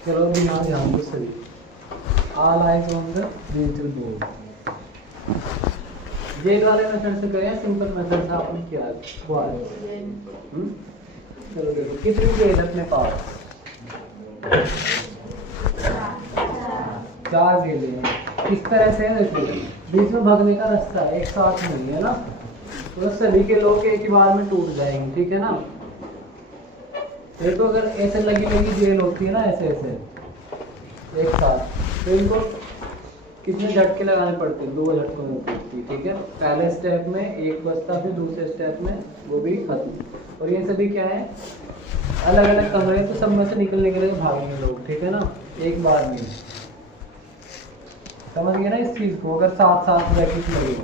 चलो अभी यहाँ ध्यान दो सभी। All eyes on the digital board. जेल वाले मेथड से करें, सिंपल मेथड से आपने किया हुआ है। चलो देखो कितनी जेल अपने पास, 4 जेलें हैं। इस तरह से है, बीच में भागने का रास्ता है, एक साथ नहीं है ना, तो सभी के लोग एक ही बार में टूट जाएंगे, ठीक है ना। देखो अगर ऐसे लगी लगी जेल होती है ना, ऐसे ऐसे एक साथ, तो इनको कितने झटके लगाने पड़ते हैं, 2 झटकों में टूटती है, ठीक है। पहले स्टेप में एक बचता, फिर दूसरे स्टेप में वो भी खत्म। और ये सभी क्या है, अलग अलग कमरे, तो सब में से निकलने के लिए भागेंगे लोग, ठीक है ना, एक बार में। समझ गए ना इस चीज़ को। अगर 7 ब्रैकेट लगे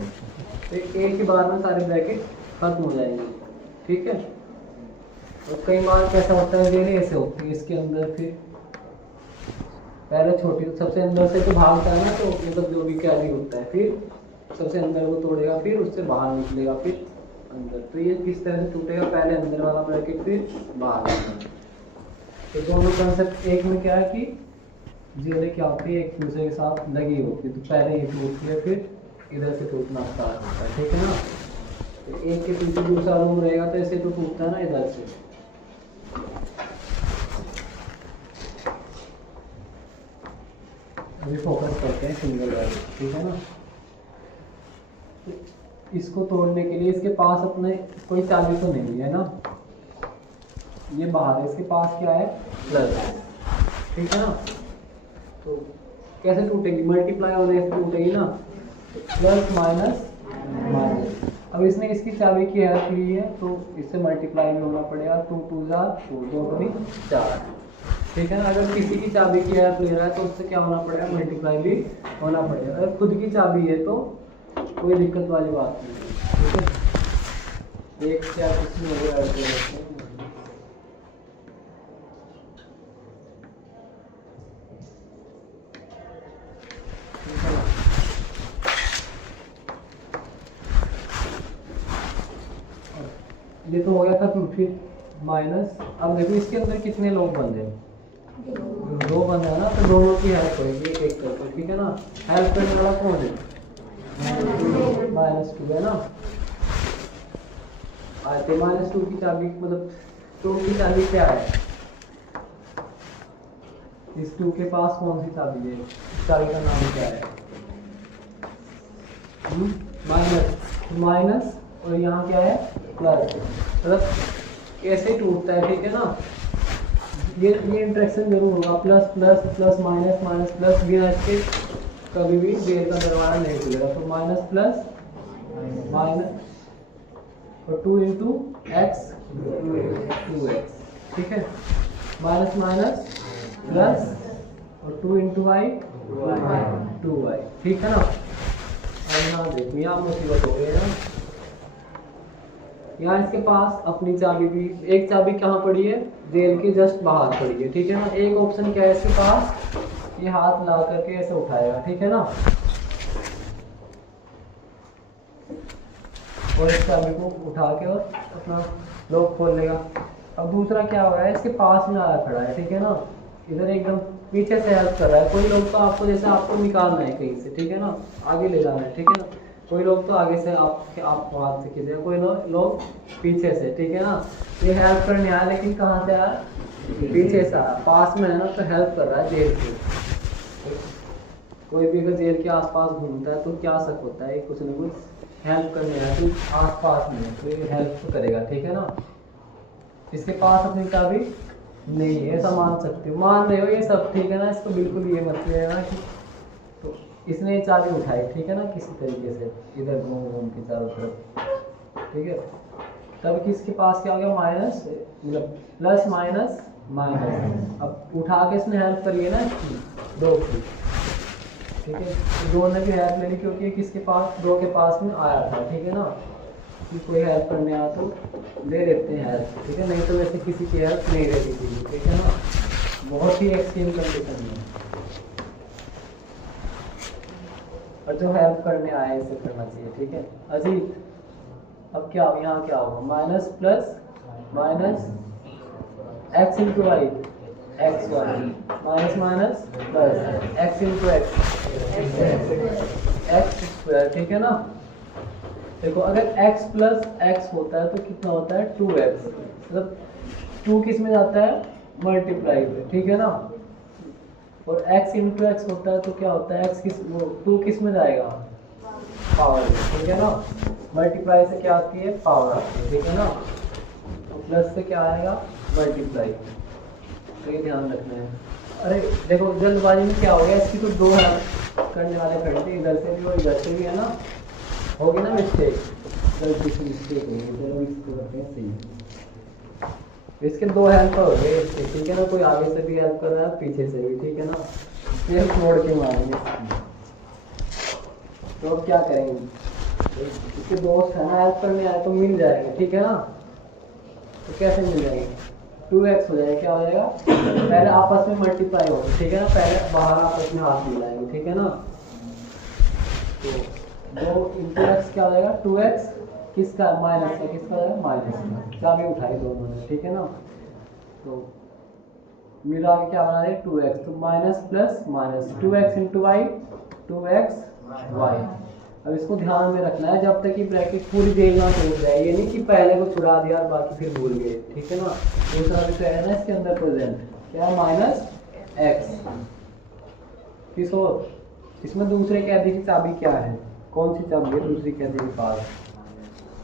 तो एक ही बार में सारे ब्रैकेट खत्म हो जाएंगे, ठीक है। और कई बार कैसा होता है, जेल ऐसे होती है, इसके अंदर फिर पहले छोटी सबसे अंदर से तो भागता है ना, तो मतलब जो भी कैदी होता है, फिर सबसे अंदर वो तोड़ेगा, फिर उससे बाहर निकलेगा, फिर अंदर। तो ये किस तरह से टूटेगा, पहले अंदर वाला ब्रैकेट फिर बाहर वाला। तो दोनों कंसेप्ट एक में क्या है कि जेलें क्या होती है, एक दूसरे के साथ लगी होती है, तो पहले ये टूटती है, फिर इधर से टूटना स्टार्ट होता है, ठीक है ना। तो एक के पीछे दूसरा रूम रहेगा, तो ऐसे तो टूटता है ना इधर से। अभी फोकस करते हैं सिंगल वाले, ठीक है ना। तो इसको तोड़ने के लिए इसके पास अपने कोई चाबी तो नहीं है ना, ये बाहर है, इसके पास क्या है, प्लस, ठीक है ना। तो कैसे टूटेगी, मल्टीप्लाई होने से टूटेगी ना, प्लस माइनस माइनस। अब इसने इसकी चाबी की हेल्प ली है, तो इससे मल्टीप्लाई भी होना पड़ेगा, 2 2 4 2 2 4, ठीक है ना। अगर किसी की चाबी की हेल्प ले रहा है तो उससे क्या होना पड़ेगा, मल्टीप्लाई भी होना पड़ेगा। अगर खुद की चाबी है तो कोई दिक्कत वाली बात नहीं है, ठीक है। एक क्या किसी वगैरह ऐड कर सकते हैं। ये तो हो गया था, फिर माइनस। अब देखो इसके अंदर कितने लोग बंधे हैं, 2 बंधे हैं ना, तो दोनों की हेल्प होगी एक एक करके, ठीक है ना। हेल्प करने वाला कौन है, -2 है ना। आते -2 की चाबी, मतलब 2 की चाबी क्या है, इस 2 के पास कौन सी चाबी है, चाबी का नाम क्या है, माइनस, और यहाँ क्या है, प्लस। मतलब कैसे टूटता है, ठीक है ना। ये इंटरेक्शन जरूर होगा, plus plus plus minus minus plus, बिना इसके कभी भी जेल का दरवाजा नहीं खुलेगा। तो माइनस प्लस माइनस और 2 इंटू एक्स 2x, ठीक है। माइनस माइनस प्लस और 2 इंटू वाई 2y, ठीक है ना। अब यहाँ देखो, यहाँ मुसीबत हो गई है ना। यहाँ इसके पास अपनी चाबी भी, एक चाबी कहाँ पड़ी है, जेल के जस्ट बाहर पड़ी है, ठीक है ना। एक ऑप्शन क्या है इसके पास, ये हाथ ला करके ऐसे उठाएगा, ठीक है ना, और इस चाबी को उठा के और अपना लॉक खोल लेगा। अब दूसरा क्या हो रहा है, इसके पास में आया खड़ा है, ठीक है ना, इधर एकदम पीछे से हेल्प कर रहा है। कोई लोग तो आपको, जैसे आपको निकालना है कहीं से, ठीक है ना, आगे ले जाना है, ठीक है ना। कोई लोग तो आगे से आपको हाथ से खींचेगा, कोई लोग पीछे से, ठीक है ना। ये हेल्प करने आया, लेकिन कहाँ से आया, पीछे से आया, पास में है ना, तो हेल्प कर रहा है जेल से। कोई भी अगर जेल के आसपास घूमता है तो क्या शक होता है, कुछ न कुछ हेल्प करने आया, तो आसपास में तो ये हेल्प तो करेगा, ठीक है ना। इसके पास अपनी चाबी नहीं है, ऐसा मान सकते हो, मान रहे हो ये सब, ठीक है ना। इसको बिल्कुल ये मत लेना कि, तो इसने चाबी उठाई, ठीक है ना, किसी तरीके से इधर घूम घूम के चारों तरफ, ठीक है। तब किसके पास क्या हो गया, माइनस, मतलब प्लस माइनस माइनस। अब उठा के इसने हेल्प करी है ना इसकी, 2 की, ठीक है। तो 2 ने भी हेल्प ले ली, क्योंकि किसके पास, 2 के पास में आया था, ठीक है ना। कि कोई हेल्प करने आया तो दे देते हैं हेल्प, ठीक है, नहीं तो वैसे किसी की हेल्प नहीं रहती थी, ठीक है ना। बहुत ही एक्सट्रीम कंडीशन में, और जो हेल्प करने आए इसे करना चाहिए, ठीक है। अजीत, अब क्या, यहाँ क्या होगा, minus plus minus x into y, x y minus minus plus x into x square, ठीक है ना। देखो अगर x प्लस एक्स होता है तो कितना होता है 2x, मतलब 2 किस में जाता है मल्टीप्लाई पे, ठीक है ना। और x इंटू एक्स होता है तो क्या होता है x किस वो 2 किस में जाएगा पावर में, ठीक है ना। मल्टीप्लाई से क्या आती है पावर आती है, ठीक है ना। और प्लस से क्या आएगा मल्टीप्लाई, तो ये ध्यान रखना है। अरे देखो जल्दबाजी में क्या हो गया, इसकी तो 2 है करने वाले खड़े थे, इधर से भी और इधर से भी, है ना। होगी ना मिस्टेक, गलती से मिस्टेक होगी, चलो इसको करते हैं सही। इसके 2 हेल्प हो गए इसके, ठीक है ना। कोई आगे से भी हेल्प कर रहा है पीछे से भी, ठीक है ना। हेल्प मोड़ के मारेंगे। तो अब क्या करेंगे, इसके दोस्त है ना हेल्प करने आए तो मिल जाएंगे, ठीक है ना। तो कैसे मिल जाएंगे 2x हो जाएगा, क्या हो जाएगा पहले आपस में मल्टीप्लाई होगा, ठीक है ना। पहले बाहर आपस में हाथ मिलाएंगे, ठीक है ना। तो 2 इंटू एक्स क्या हो जाएगा 2x, किसका माइनस का, किसका है माइनस का, चाबी उठाई दोनों ने, ठीक है ना। तो मिला के क्या बना रहे 2x, तो minus plus minus 2x into y 2x y. अब इसको ध्यान में रखना है जब तक कि ब्रैकेट पूरी देर ना टूट जाए, ये नहीं कि पहले को छुड़ा दिया और बाकी फिर भूल गए, ठीक है ना। दूसरा भी तो है ना इसके अंदर प्रेजेंट, क्या है माइनस एक्स। किस और इसमें दूसरे कैदी की चाबी क्या है, कौन सी चाबी है दूसरी कैदी के पास,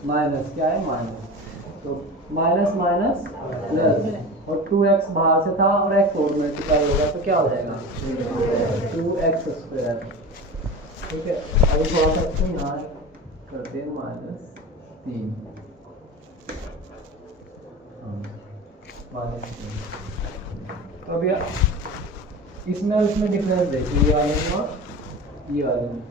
माइनस, क्या है माइनस। तो माइनस माइनस प्लस और 2x बाहर से था और x और मल्टीप्लाई होगा तो क्या हो जाएगा 2x स्क्वायर, ठीक है। अभी थोड़ा सा इसको यहाँ करते हैं -3, -3। तो अभी इसमें उसमें डिफरेंस देखिए, ये वाले में और ये वाले में।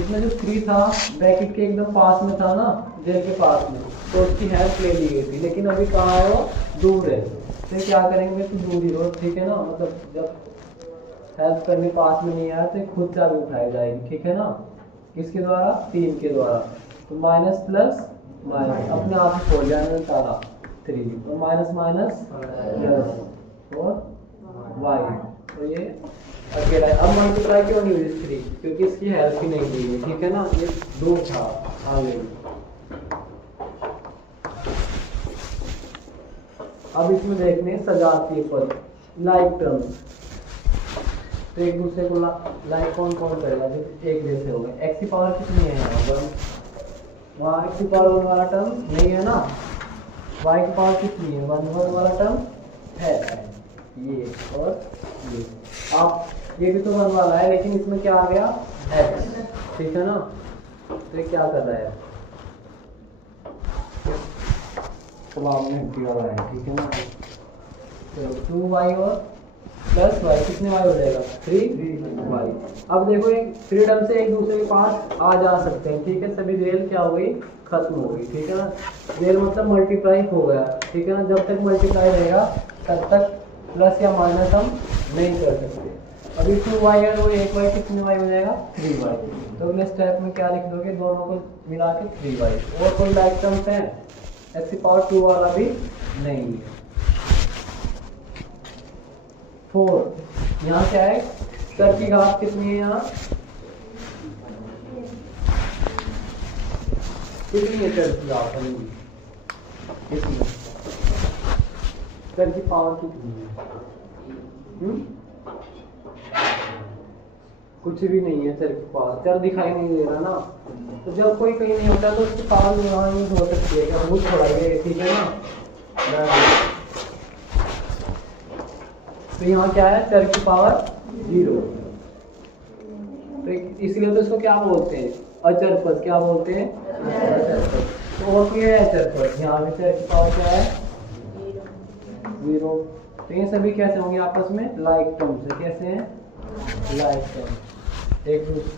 इसमें जो 3 था ब्रैकेट के एकदम पास में था ना, जेल के पास में, तो उसकी हेल्प ले ली गई थी। लेकिन अभी कहाँ है वो दूर है, तो क्या करेंगे तो दूर ही हो, ठीक है ना। मतलब जब हेल्प करने पास में नहीं आया तो खुद चाबी उठाई जाएगी, ठीक है ना। किसके द्वारा 3 के द्वारा। तो माइनस प्लस माइनस अपने आप ही खोल जाने में ताला 3, तो माइनस माइनस प्लस और वाई, तो ये अकेला है। अब मल्टीप्लाई क्यों नहीं हुई 3, क्योंकि इसकी हेल्प ही नहीं दी है, ठीक है ना। ये 2 था आगे। अब इसमें देखने सजाती पद लाइक टर्म्स, तो एक दूसरे को लाइक कौन कौन करेगा जब एक जैसे हो गए। एक्स की पावर कितनी है यहाँ, वहाँ एक्स की पावर 1 वाला टर्म नहीं है ना, वाई की पावर कितनी है 1 वाला टर्म है, ये और ये। आप ये भी तो 1 वाला है, लेकिन इसमें क्या आ गया x, ठीक है ना। तो ये क्या कर रहा है जवाब में हड्डी वाला है, ठीक है ना। तो 2y और प्लस y कितने y हो जाएगा 3y। अब देखो एक फ्रीडम से एक दूसरे के पास आ जा सकते हैं, ठीक है। सभी रेल क्या हो गई खत्म हो गई, ठीक है ना। रेल मतलब मल्टीप्लाई हो गया, ठीक है ना। जब तक मल्टीप्लाई रहेगा तब तक प्लस या माइनस हम नहीं कर सकते। अभी 2y है तो 1y कितने y हो जाएगा 3y। तो अगले स्टेप में क्या लिख दोगे, दोनों को मिला के 3y। और कोई लाइक टर्म्स है, x की पावर 2 वाला भी नहीं है। 4 यहाँ क्या है, चर की घात कितनी है यहाँ, कितनी है चर की घात कितनी, चर की पावर कितनी है, कुछ भी नहीं है चर की पावर, चर दिखाई नहीं दे रहा ना। तो जब कोई कहीं नहीं होता तो उसकी पावर यहाँ यूज हो सकती है, क्या बहुत थोड़ा ये, ठीक है ना। तो यहाँ क्या है चर की पावर 0, तो इसलिए तो इसको क्या बोलते हैं अचर पद, क्या बोलते हैं अचर पद। तो और कोई है अचर पद, यहाँ पे चर की पावर क्या है 0। तो ये सभी कैसे होंगे आपस में लाइक टर्म से, कैसे हैं लाइक टर्म एक दूसरे।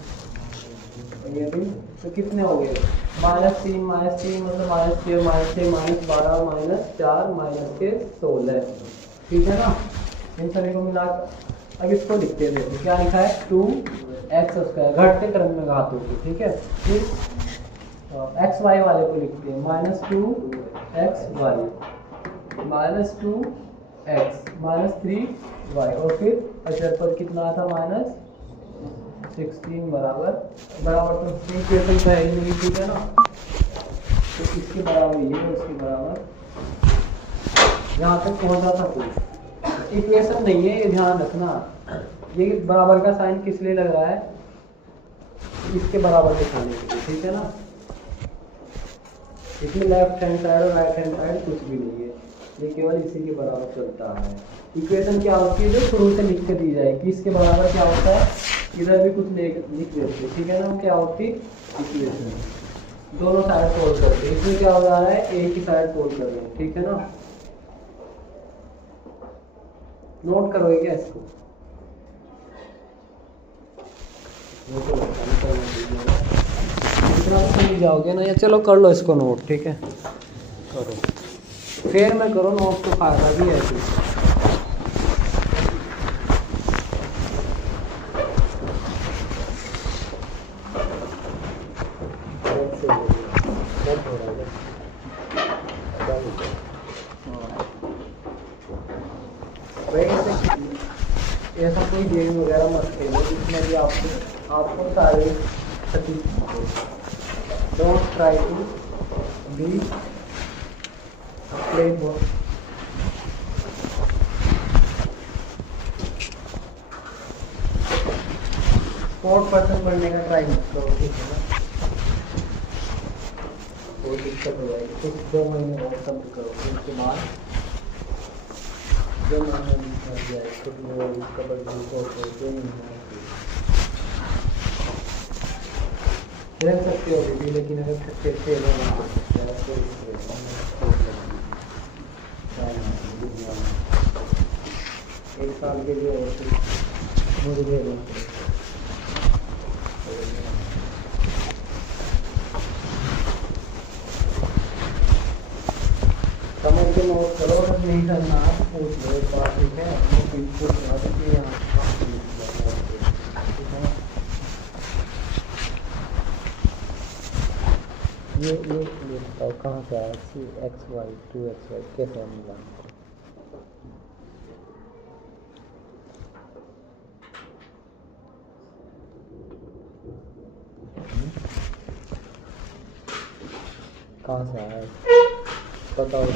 ये भी तो कितने हो गए -3 मतलब -6 -12 -4 -16, ठीक है ना। इन सभी को मिला, अब इसको लिखते हैं, देखो क्या लिखा है 2x स्क्वायर, घटते क्रम में घात होगी, ठीक है। फिर एक्स वाई वाले को लिखते हैं -2xy -2 एक्स माइनस 3y और फिर अचर पद कितना आता -16 बराबर बराबर तो इक्वेशन तो है ही नहीं, ठीक है ना। तो इसके बराबर ये और इसके बराबर यहाँ तक पहुँचा था कोई इक्वेशन नहीं है, ये ध्यान रखना। ये बराबर का साइन किस लिए लग रहा है, इसके बराबर दिखाने के लिए, ठीक है ना। इसमें लेफ्ट हैंड साइड और राइट हैंड साइड कुछ भी नहीं है, ये केवल इसी के बराबर चलता है। इक्वेशन क्या होती है जो शुरू से लिख के दी जाएगी, इसके बराबर क्या होता है, इधर भी कुछ लिख देते, ठीक है ना। क्या होती इक्वेशन, दोनों साइड सोल्व करते हैं। इसमें क्या हो रहा है, एक ही साइड सोल्व कर रहे हैं, ठीक है ना। नोट करोगे क्या इसको, इतना समझ जाओगे ना, या चलो कर लो इसको नोट, ठीक है करो, फिर मैं करो नोट तो फायदा भी है ऐसे। ऐसा कोई गेम वगैरह मत खेलो जिसमें भी आपको सारे don't try to be play ball. Sport person बनने का ट्राई मत करो, ठीक है ना, बहुत दिक्कत हो जाएगी। कुछ 2 महीने और कम करो, उसके बाद 2 महीने में कर जाए फुटबॉल कबड्डी खो-खो गेम खेल सकते हो भी, लेकिन अगर खेलते एक साल के लिए मुझे समझ के नोट करो, अगर नहीं करना आप पूछ लो एक बार, ठीक है। ये बताओ कहाँ से आया CXY 2XY कैसे हम मिलाएंगे। कहाँ से आया बताओ,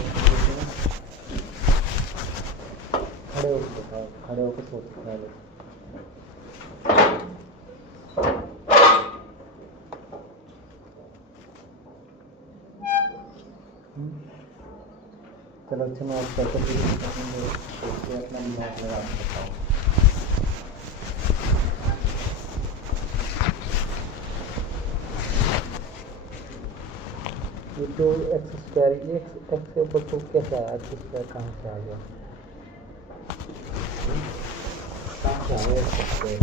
खड़े होकर बताओ, खड़े होकर सोचते हैं। चलो अच्छा मैं आप करते अपना दिमाग लगा बताओ। ये तो एक्स स्क्वायर, ये एक्स के ऊपर तो कैसे आया, एक्स स्क्वायर कहाँ से आ गया, कहाँ से आया एक्स स्क्वायर,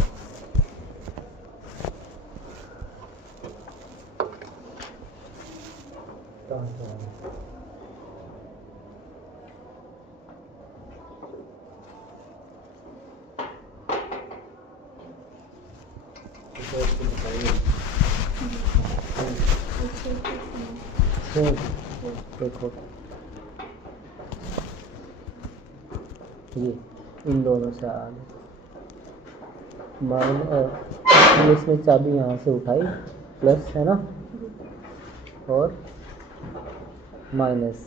कहाँ से आया। देखो ये इन दोनों से आ गए, इसमें चाबी यहाँ से उठाई, प्लस है ना, और माइनस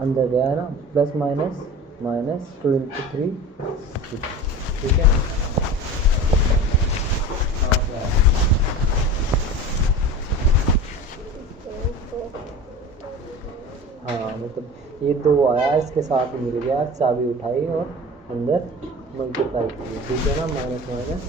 अंदर गया है ना, प्लस माइनस माइनस 2 × 3, ठीक है। हाँ मतलब ये 2 आया, इसके साथ ही मिल गया, चाबी उठाई और अंदर मल्टीप्लाई की, ठीक है ना, minus minus.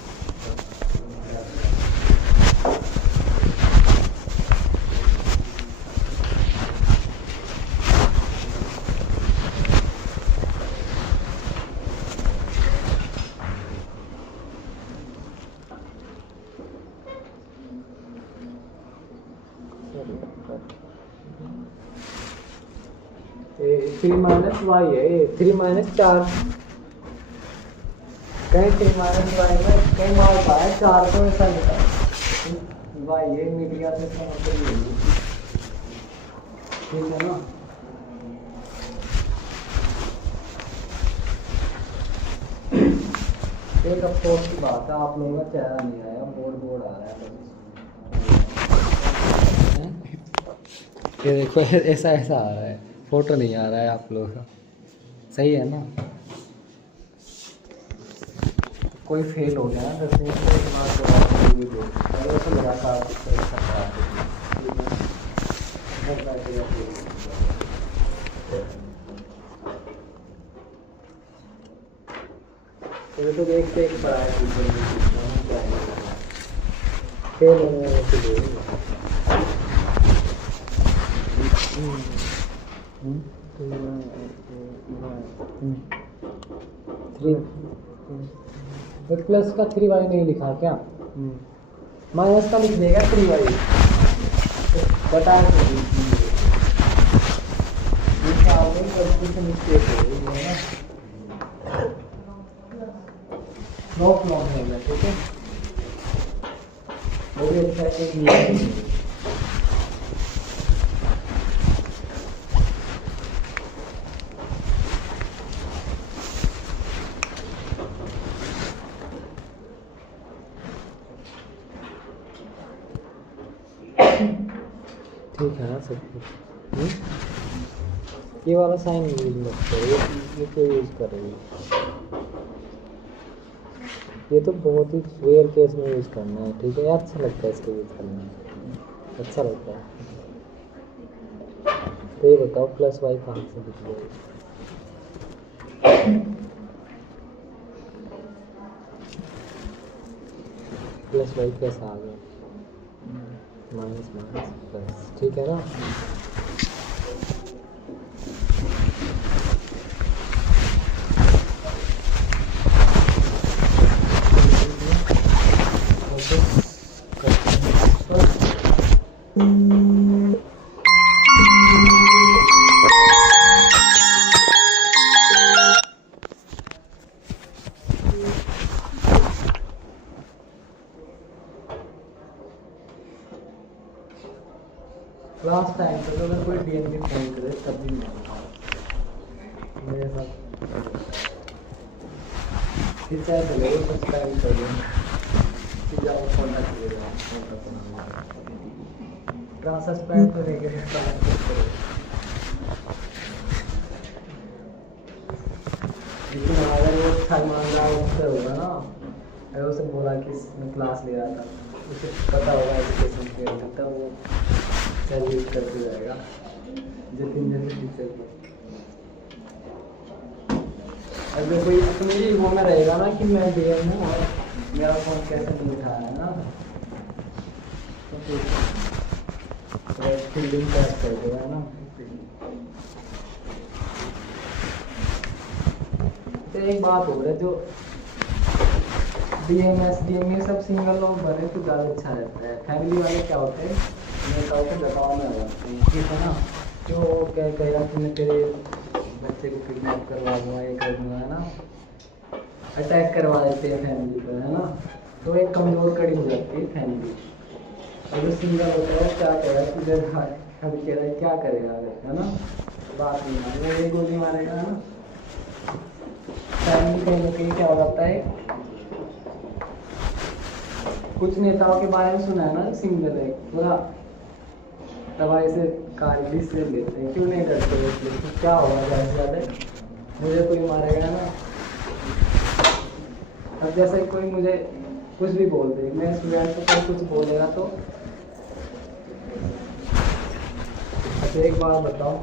Three minus y है, 3 - 4 कहीं 3 - वाई में कहीं मार पाया 4 को ऐसा लिखा वाई ये मीडिया से ठीक है ना। एक अफसोस की बात है, आप लोगों का चेहरा नहीं आया, बोर्ड आ रहा है ये देखो ऐसा ऐसा आ रहा है, फोटो नहीं आ रहा है आप लोगों का। सही है ना? कोई फेल हो गया ना 10वीं में, एक बार तो लगा था तो देखते एक पढ़ा है फेल होने के लिए। प्लस का 3y नहीं लिखा क्या? माइनस का लिख देगा 3y बता मिस्टेक हो गई है ना। नो प्रॉब्लम है मैं, ठीक है वो भी अच्छा है। ठीक है ना सब कुछ। ये वाला साइन यूज मत करो, ये क्यों यूज़ कर रही है? ये तो बहुत ही रेयर केस में यूज़ करना है, ठीक है यार। अच्छा लगता है इसको यूज़ करना, अच्छा लगता है। तो ये बताओ प्लस वाई कहाँ से दिख रहा है? प्लस वाई कैसा आ गया? माइनस माइनस प्लस, ठीक है ना। लास्ट टाइम तक अगर कोई डीएनपी फोन करे तब भी नहीं मेरे साथ फिर चाहे चले सब्सक्राइब कर दो, फिर जाओ कॉन्टैक्ट करेगा ट्रांसपेरेंट करेंगे लेकिन अगर वो अच्छा मान रहा है उससे होगा ना। अगर उसे बोला कि मैं क्लास ले रहा था, उसे पता होगा एजुकेशन के तब वो यूज करते जाएगा जतिन जैसे टीचर को। अगर कोई अपने ही वो में रहेगा ना कि मैं डीएम हूँ और मेरा फोन कैसे नहीं उठाया है ना, तो फील्डिंग क्रैश कर देगा ना। तो एक बात हो रहा है, जो डीएमएस डीएमए सब सिंगल लोग बने तो ज़्यादा अच्छा रहता है। फैमिली वाले क्या होते हैं, नेताओं के दबाव में आ जाते हैं, ठीक है ना। जो क्या कहेगा कि मैं तेरे बच्चे को किडनैप करवा दूँगा, ये कर दूँगा, है ना। अटैक करवा देते हैं फैमिली पर, है ना। तो एक कमज़ोर कड़ी हो जाती है फैमिली। और जो सिंगल होता है क्या करेगा कि जब कभी कह रहा है क्या करेगा अगर, है ना, बात नहीं मारेगा, एक गोली मारेगा, है ना। फैमिली कहीं ना कहीं क्या हो जाता है, कुछ नेताओं के बारे में सुना है ना, सिंगल है पूरा दवाई से कागजी से लेते हैं, क्यों नहीं डरते? तो क्या होगा ज़्यादा से ज़्यादा मुझे कोई मारेगा ना। अब जैसे कोई मुझे कुछ भी बोल दे, मैं स्टूडेंट को कोई कुछ बोलेगा तो अच्छा एक बात बताओ,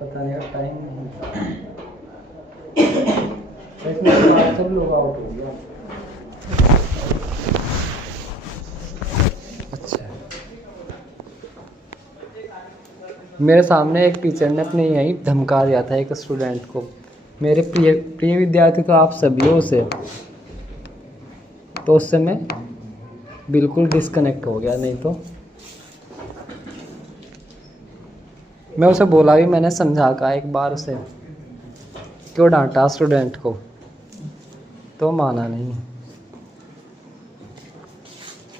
पता नहीं टाइम सब लोग आउट हो गया। अच्छा मेरे सामने एक टीचर ने अपने यहीं धमका दिया था एक स्टूडेंट को। मेरे प्रिय प्रिय विद्यार्थी तो आप सभी हो उसे, तो उससे मैं बिल्कुल डिस्कनेक्ट हो गया। नहीं तो मैं उसे बोला भी, मैंने समझा कहा एक बार उसे, क्यों डांटा स्टूडेंट को, तो माना नहीं।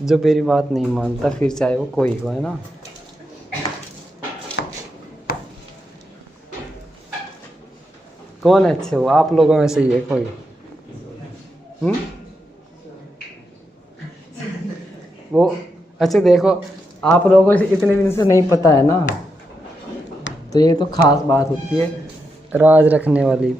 जो मेरी बात नहीं मानता फिर चाहे वो कोई हो, है ना। कौन अच्छे हो? आप लोगों में से ही है कोई? वो अच्छा देखो, आप लोगों को इतने दिन से नहीं पता है ना, तो ये तो खास बात होती है राज रखने वाली।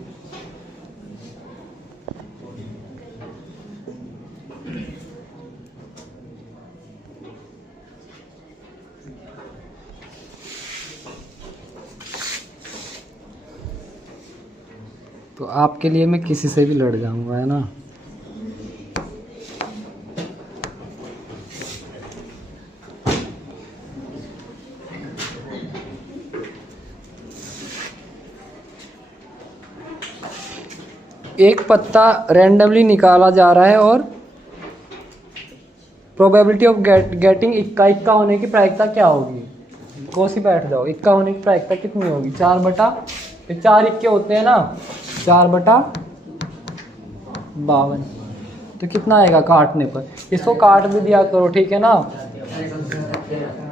तो आपके लिए मैं किसी से भी लड़ जाऊंगा, है ना। एक पत्ता रैंडमली निकाला जा रहा है और प्रोबेबिलिटी ऑफ गेटिंग इक्का होने की प्रायिकता क्या होगी? कोसी बैठ जाओ, इक्का होने की प्रायिकता कितनी होगी? 4 इक्के होते हैं ना, 4/52। तो कितना आएगा काटने पर? इसको काट भी दिया करो, ठीक है ना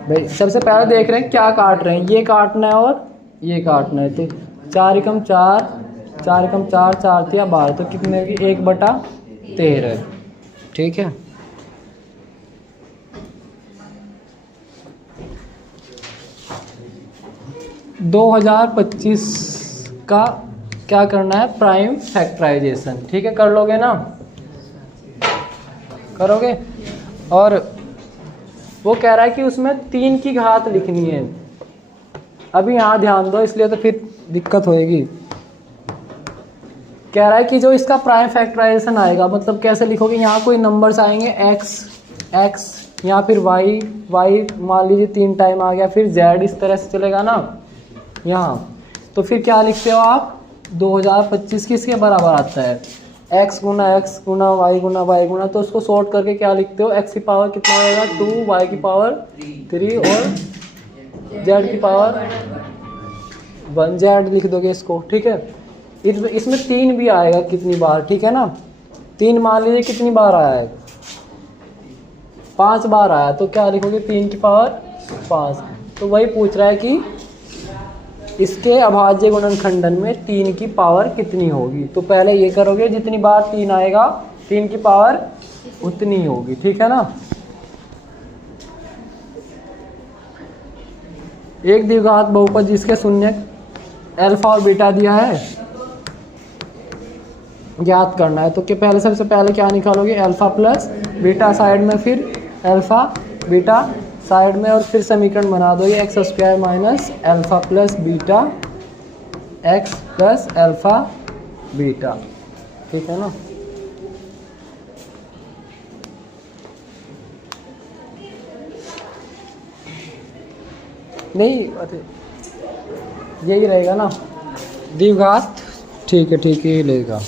भाई। सबसे पहले देख रहे हैं क्या काट रहे हैं, ये काटना है और ये काटना है। तो 4 एकम 4, 4 एकम 4, 4 तिया 12, तो कितने होगी? 1/13, ठीक है। दो 2025 का क्या करना है? प्राइम फैक्टराइजेशन, ठीक है। कर लोगे ना? करोगे? और वो कह रहा है कि उसमें 3 की घात लिखनी है। अभी यहाँ ध्यान दो, इसलिए तो फिर दिक्कत होएगी। कह रहा है कि जो इसका प्राइम फैक्टराइजेशन आएगा, मतलब कैसे लिखोगे? यहाँ कोई नंबर्स आएंगे x या फिर y मान लीजिए 3 टाइम आ गया, फिर z इस तरह से चलेगा ना यहाँ। तो फिर क्या लिखते हो आप? 2025 किसके बराबर आता है? x गुना x गुना y गुना y गुना, तो उसको सॉर्ट करके क्या लिखते हो? x की पावर कितना होगा? 2, y की पावर 3 और z की पावर 1, z लिख दोगे इसको, ठीक है। इसमें 3 भी आएगा कितनी बार, ठीक है ना। 3 मान लीजिए कितनी बार आया है? 5 बार आया, तो क्या लिखोगे? 3 की पावर 5। तो वही पूछ रहा है कि इसके अभाज्य गुणनखंडन में 3 की पावर कितनी होगी। तो पहले ये करोगे, जितनी बार 3 आएगा 3 की पावर उतनी होगी, ठीक है ना। एक द्विघात बहुपद जिसके शून्य अल्फा और बीटा दिया है, ज्ञात करना है। तो क्या पहले, सबसे पहले क्या निकालोगे? अल्फा प्लस बीटा साइड में, फिर अल्फा बीटा साइड में, और फिर समीकरण बना दो ये x² minus alpha plus beta x plus alpha beta, ठीक है ना। नहीं यही रहेगा ना द्विघात, ठीक है यही लेगा।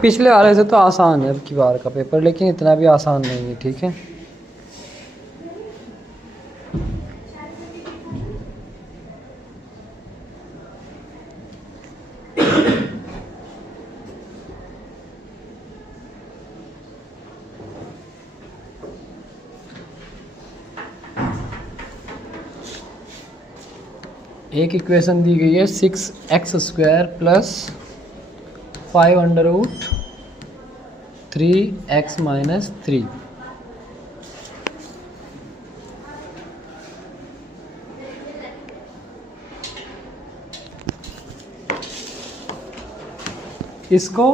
पिछले वाले से तो आसान है अब की बार का पेपर, लेकिन इतना भी आसान नहीं है, ठीक है। एक इक्वेशन दी गई है 6x² प्लस 5√3x माइनस 3। इसको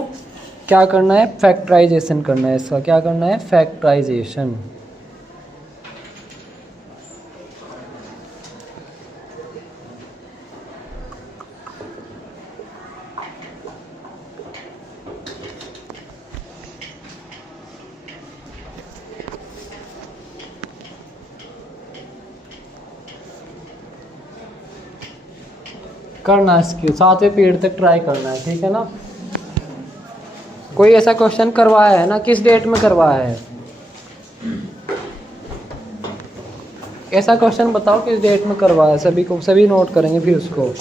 क्या करना है? फैक्टराइजेशन करना है। इसका क्या करना है? फैक्टराइजेशन। करना है, इसके 7वें पीरियड तक ट्राई करना है, ठीक है ना। कोई ऐसा क्वेश्चन करवाया है ना, किस डेट में करवाया है, ऐसा क्वेश्चन बताओ किस डेट में करवाया है, सभी को, सभी नोट करेंगे फिर उसको।